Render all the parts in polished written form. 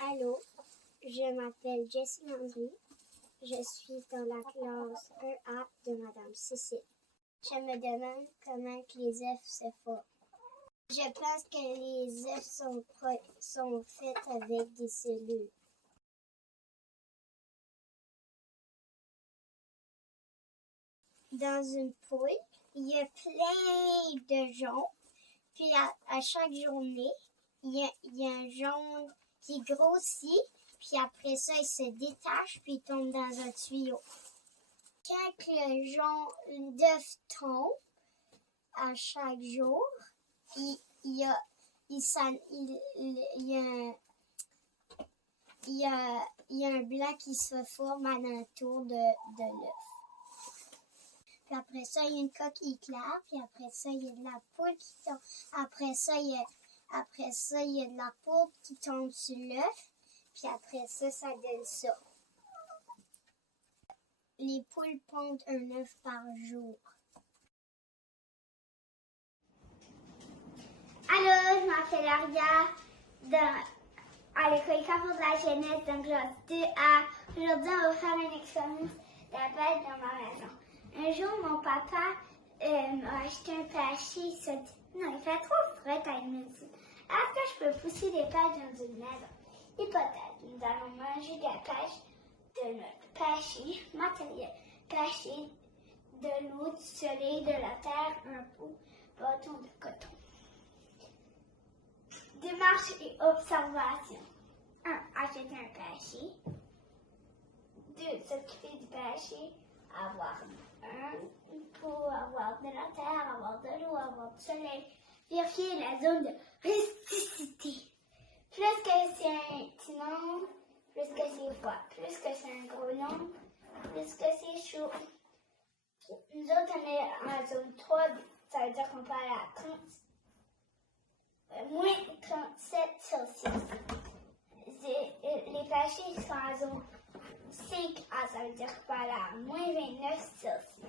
Allô, je m'appelle Jessie Landry. Je suis dans la classe 1A de Madame Cécile. Je me demande comment que les œufs se font. Je pense que les œufs sont faits avec des cellules. Dans une poule, il y a plein de jaune. Puis à chaque journée, il y a un jaune qui grossit. Puis après ça, il se détache puis il tombe dans un tuyau. Quand le jaune d'œuf tombe à chaque jour, il y a un blanc qui se forme alentour de l'œuf. Puis après ça, il y a une coquille claire. Puis après ça, il y a de la poudre qui tombe. Après ça, il y a de la poudre qui tombe sur l'œuf. Puis après ça, ça donne ça. Les poules pondent un œuf par jour. Allô, je m'appelle Aria à l'école Carrefour de la Jeunesse, donc classe 2A. Aujourd'hui, on va faire une expérience d'appel dans ma maison. Un jour, mon papa m'a acheté un pêcher. Il s'est dit, non, il fait trop frais à une médecine. Est-ce que je peux pousser des pêches dans une maison? Hypothèse, nous allons manger des pêches de notre pêcher, matériel, pêcher, de l'eau, du soleil, de la terre, un pot, bâton de coton. Démarche et observation. 1. Acheter un pêcher. 2. S'occuper du pêcher. Avoir un pot, avoir de la terre, avoir de l'eau, avoir du soleil. Vérifier la zone de rusticité. Plus que c'est un petit nombre, plus que c'est froid. Plus que c'est un gros nombre, plus que c'est chaud. Nous autres, on est en zone 3, ça veut dire qu'on peut aller à 30. Moins 37 Celsius. Les pêchers sont à zone 5A, ça veut dire qu'il faut aller à moins 29 Celsius.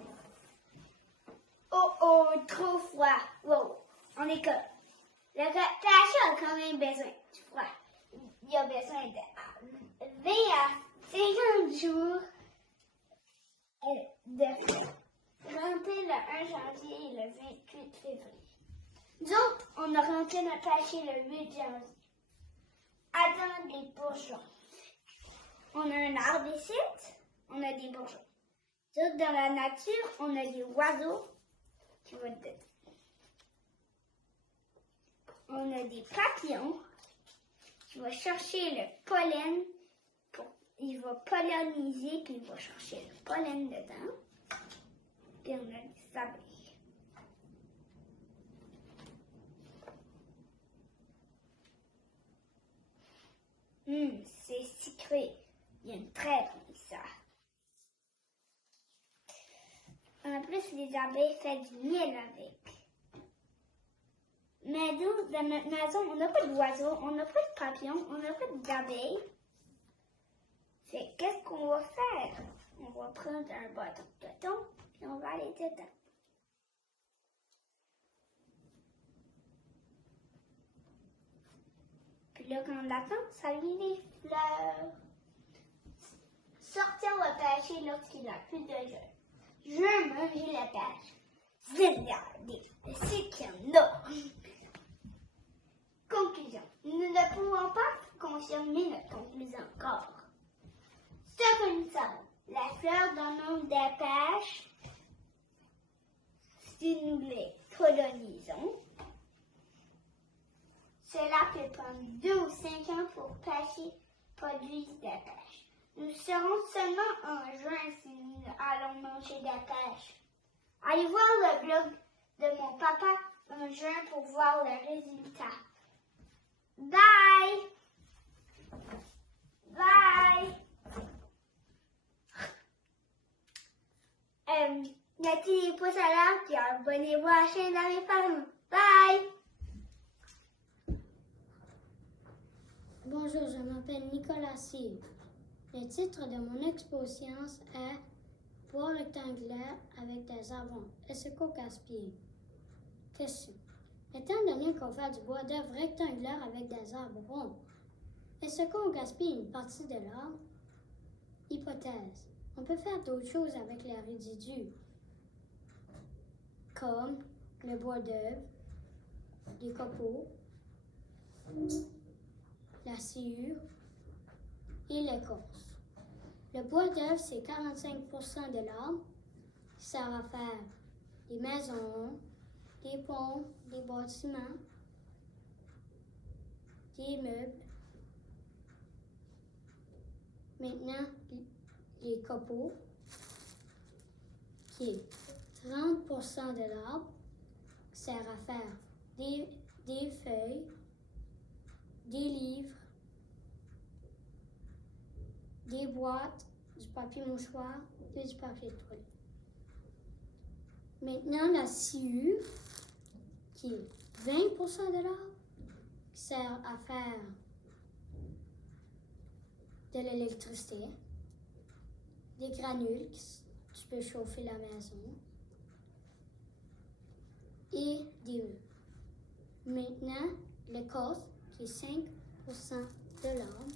Oh, trop froid. Wow, on est comme. Le pêcher a quand même besoin du froid. Il a besoin de 20 à 50 jours de froid. Rentré le 1 janvier et le 28 février. Nous autres, on a rentré notre pêcher le 8 janvier. Attendre des bourgeons. On a un arbre ici, on a des bourgeons. Nous autres, dans la nature, on a des oiseaux qui vont dedans. On a des papillons qui vont chercher le pollen. Il va polliniser, puis il va chercher le pollen dedans. Puis on a des abeilles. C'est sucré. Il y a une très bonne ça. En plus, les abeilles font du miel avec. Mais nous, dans notre maison, on n'a pas d'oiseaux, on n'a pas de papillons, on n'a pas d'abeilles. C'est qu'est-ce qu'on va faire? On va prendre un bâton de coton et on va aller dedans. Puis là, quand on attend, ça vient des fleurs. Sortir le pêcher lorsqu'il n'y a plus de jeu. Je manger la pêche. Regardez, c'est qu'il y en a. Conclusion. Nous ne pouvons pas confirmer notre conclusion encore. Ce que nous savons, la fleur donne nombre de pêches si nous les colonisons. Cela peut prendre 2 ou 5 ans pour pêcher produisent des pêches. Nous serons seulement en juin si nous allons manger des pêches. Allez voir le blog de mon papa en juin pour voir le résultat. Bye! Bye! Mettez les pouces à l'heure et abonnez-vous à la chaîne d'Amis Parents. Bye! Bonjour, je m'appelle Nicolas Cyr. Le titre de mon exposition est Bois rectangulaire avec des savons. Est-ce qu'on gaspille? Question. Étant donné qu'on fait du bois d'œuvre rectangulaire avec des arbres ronds, est-ce qu'on gaspille une partie de l'arbre? Hypothèse. On peut faire d'autres choses avec les résidus, comme le bois d'œuvre, les copeaux, la sciure et l'écorce. Le bois d'œuvre, c'est 45% de l'arbre qui sert à faire des maisons, des ponts, des bâtiments, des meubles. Maintenant, les copeaux, qui est 30% de l'arbre, qui sert à faire des feuilles, des livres, des boîtes, du papier mouchoir et du papier de toilette. Maintenant, la sciure, qui est 20% de l'arbre, qui sert à faire de l'électricité, des granules, tu peux chauffer la maison, et des murs. Maintenant, l'écorce, qui est 5% de l'arbre,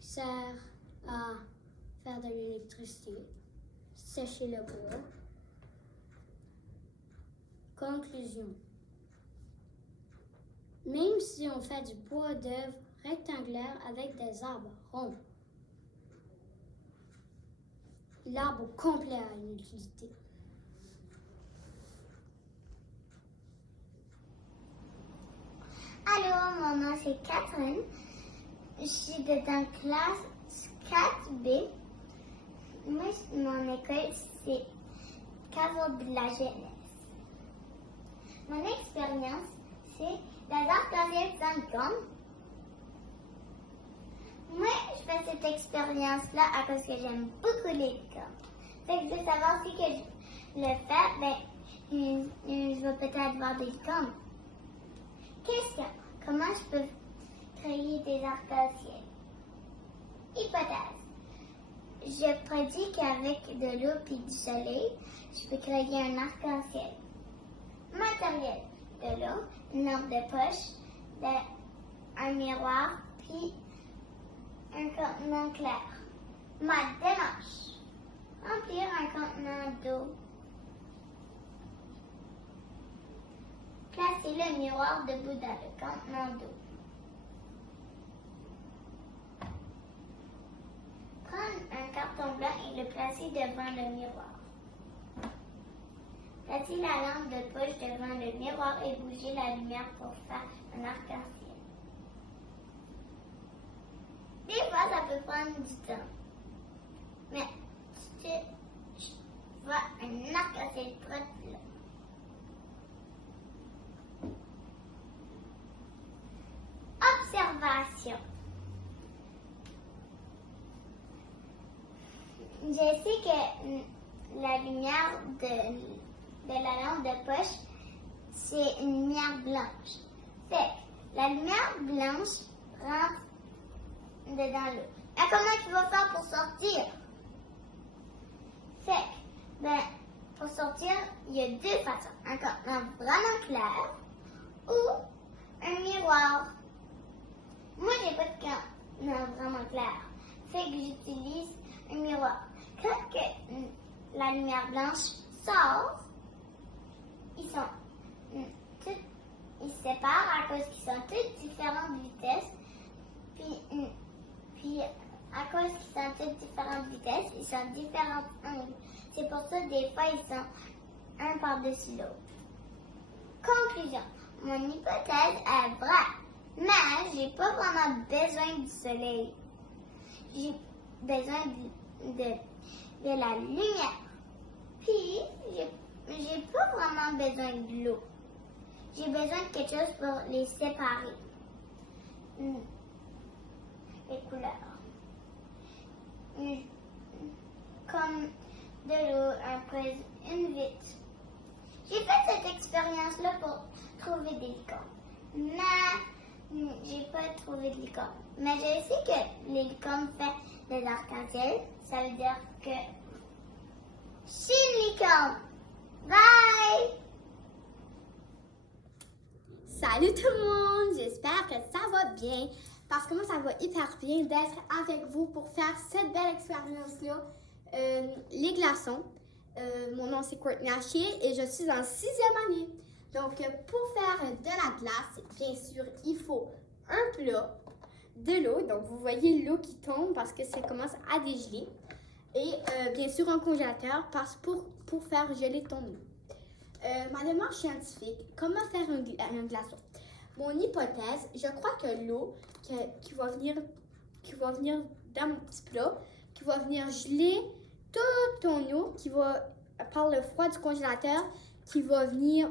qui sert à faire de l'électricité, sécher le bois. Conclusion. Même si on fait du bois d'œuvre rectangulaire avec des arbres ronds, l'arbre complet a une utilité. Allô, mon nom c'est Catherine. Je suis dans la classe 4B. Moi, mon école, c'est Caveau de la jeunesse. Mon expérience, c'est les arcs-en-ciel dans le gomme. Moi, je fais cette expérience-là à cause que j'aime beaucoup les gommes. Fait que je veux savoir si que je le fais, ben, je vais peut-être voir des gommes. Question. Comment je peux créer des arcs-en-ciel? Hypothèse. Je prédis qu'avec de l'eau et du soleil, je peux créer un arc-en-ciel. Matériel. De l'eau, une lampe de poche, un miroir, puis un contenant clair. Ma démarche. Remplir un contenant d'eau. Placer le miroir debout dans le contenant d'eau. Prendre un carton blanc et le placer devant le miroir. Placer la lampe de poche devant le miroir et bouger la lumière pour faire un arc-en-ciel. Des fois, ça peut prendre du temps. Mais tu vois un arc-en-ciel très long. Observation. Je sais que la lumière de la lampe de poche, c'est une lumière blanche. Fait que la lumière blanche rentre dedans l'eau. Et comment tu vas faire pour sortir? Fait que, ben, pour sortir, il y a deux façons. Un contenant vraiment clair ou un miroir. Moi, j'ai pas de contenant vraiment clair. Fait que j'utilise un miroir. Quand que la lumière blanche sort, ils se séparent à cause qu'ils sont toutes différentes vitesses. Puis à cause qu'ils sont toutes différentes vitesses, ils sont différents angles. C'est pour ça des fois ils sont un par-dessus l'autre. Conclusion. Mon hypothèse est vraie. Mais j'ai pas vraiment besoin du soleil. J'ai besoin de la lumière. Puis, j'ai pas vraiment besoin de l'eau. J'ai besoin de quelque chose pour les séparer. Les couleurs. Comme de l'eau, une vitre. J'ai fait cette expérience-là pour trouver des licornes. Mais j'ai pas trouvé de licorne. Mais je sais que les licornes font des arcs-en-ciel. Ça veut dire que je suis une licorne. Bye! Salut tout le monde! J'espère que ça va bien parce que moi ça va hyper bien d'être avec vous pour faire cette belle expérience-là, les glaçons. Mon nom c'est Courtney Haché et je suis en 6e année. Donc pour faire de la glace, bien sûr, il faut un plat, de l'eau. Donc vous voyez l'eau qui tombe parce que ça commence à dégeler. Et bien sûr un congélateur pour faire geler ton eau. Ma démarche scientifique, comment faire un glaçon? Mon hypothèse, je crois que l'eau qui va venir dans mon petit plat, qui va venir geler toute ton eau, qui va, par le froid du congélateur, qui va venir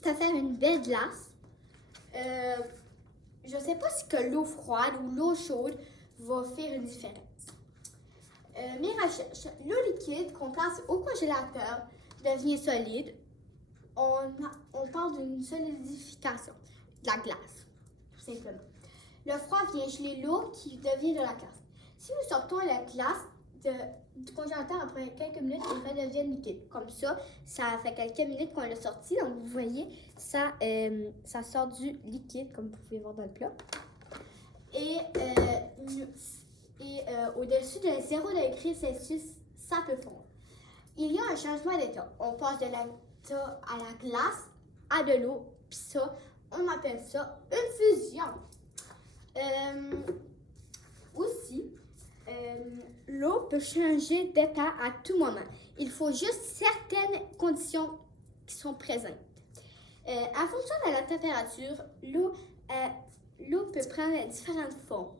te faire une belle glace. Je ne sais pas si que l'eau froide ou l'eau chaude va faire une différence. Mes recherches, l'eau liquide qu'on place au congélateur devient solide. On parle d'une solidification de la glace, tout simplement. Le froid vient geler l'eau qui devient de la glace. Si nous sortons la glace du congélateur après quelques minutes, elle redevient liquide. Comme ça fait quelques minutes qu'on l'a sorti. Donc, vous voyez, ça sort du liquide, comme vous pouvez voir dans le plat. Et au-dessus de 0 degré Celsius, ça peut fondre. Il y a un changement d'état. On passe de l'état à la glace, à de l'eau, puis ça, on appelle ça une fusion. Aussi, l'eau peut changer d'état à tout moment. Il faut juste certaines conditions qui sont présentes. En fonction de la température, l'eau peut prendre différentes formes.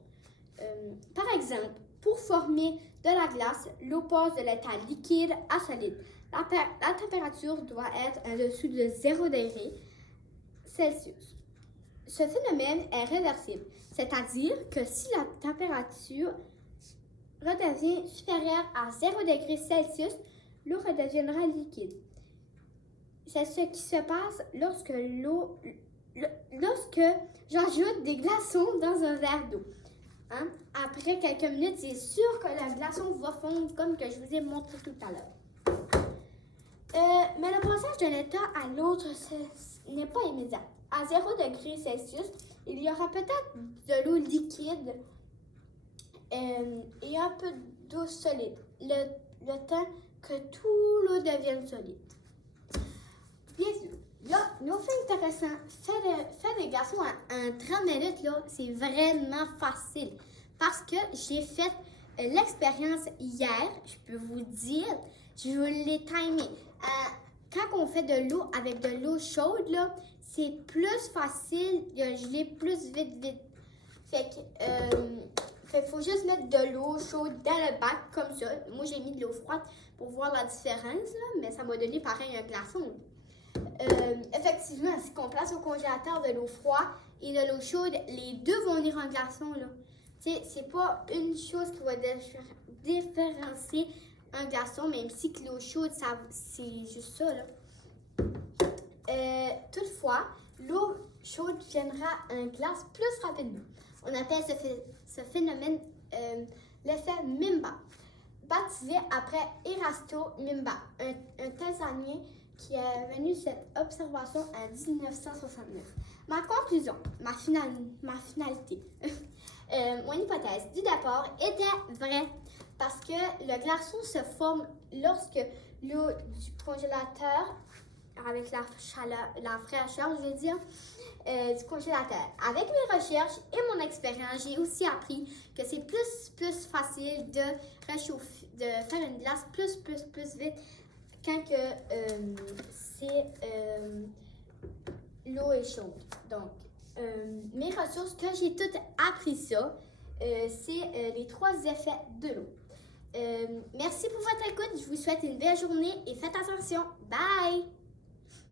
Par exemple, pour former de la glace, l'eau passe de l'état liquide à solide. La température doit être en-dessous de 0 degré Celsius. Ce phénomène est réversible, c'est-à-dire que si la température redevient supérieure à 0 degré Celsius, l'eau redeviendra liquide. C'est ce qui se passe lorsque j'ajoute des glaçons dans un verre d'eau. Hein? Après quelques minutes, c'est sûr que le glaçon va fondre comme que je vous ai montré tout à l'heure. Mais le passage d'un état à l'autre n'est pas immédiat. À 0 degré Celsius, il y aura peut-être de l'eau liquide et un peu d'eau solide, le temps que tout l'eau devienne solide. Bien sûr, là, nos faits intéressants, faire des glaçons en 30 minutes, là, c'est vraiment facile. Parce que j'ai fait l'expérience hier, je peux vous dire, je l'ai timé. Quand on fait de l'eau avec de l'eau chaude, là, c'est plus facile de geler plus vite. Fait qu'il faut juste mettre de l'eau chaude dans le bac, comme ça. Moi, j'ai mis de l'eau froide pour voir la différence, là, mais ça m'a donné pareil un glaçon. Effectivement, si on place au congélateur de l'eau froide et de l'eau chaude, les deux vont venir en glaçon, là. C'est pas une chose qui va différencier un glaçon, même si que l'eau chaude, c'est juste ça, là. Toutefois, l'eau chaude viendra en glace plus rapidement. On appelle ce phénomène l'effet Mimba, baptisé après Erasto Mimba, un Tanzanien qui a venu cette observation en 1969. Ma conclusion, ma finalité, mon hypothèse du départ était vraie parce que le glaçon se forme lorsque l'eau du congélateur, avec la fraîcheur, je veux dire, du congélateur. Avec mes recherches et mon expérience, j'ai aussi appris que c'est plus facile de réchauffer, de faire une glace plus vite quand l'eau est chaude. Donc, mes ressources, que j'ai toutes appris ça, c'est les 3 effets de l'eau. Merci pour votre écoute. Je vous souhaite une belle journée et faites attention. Bye!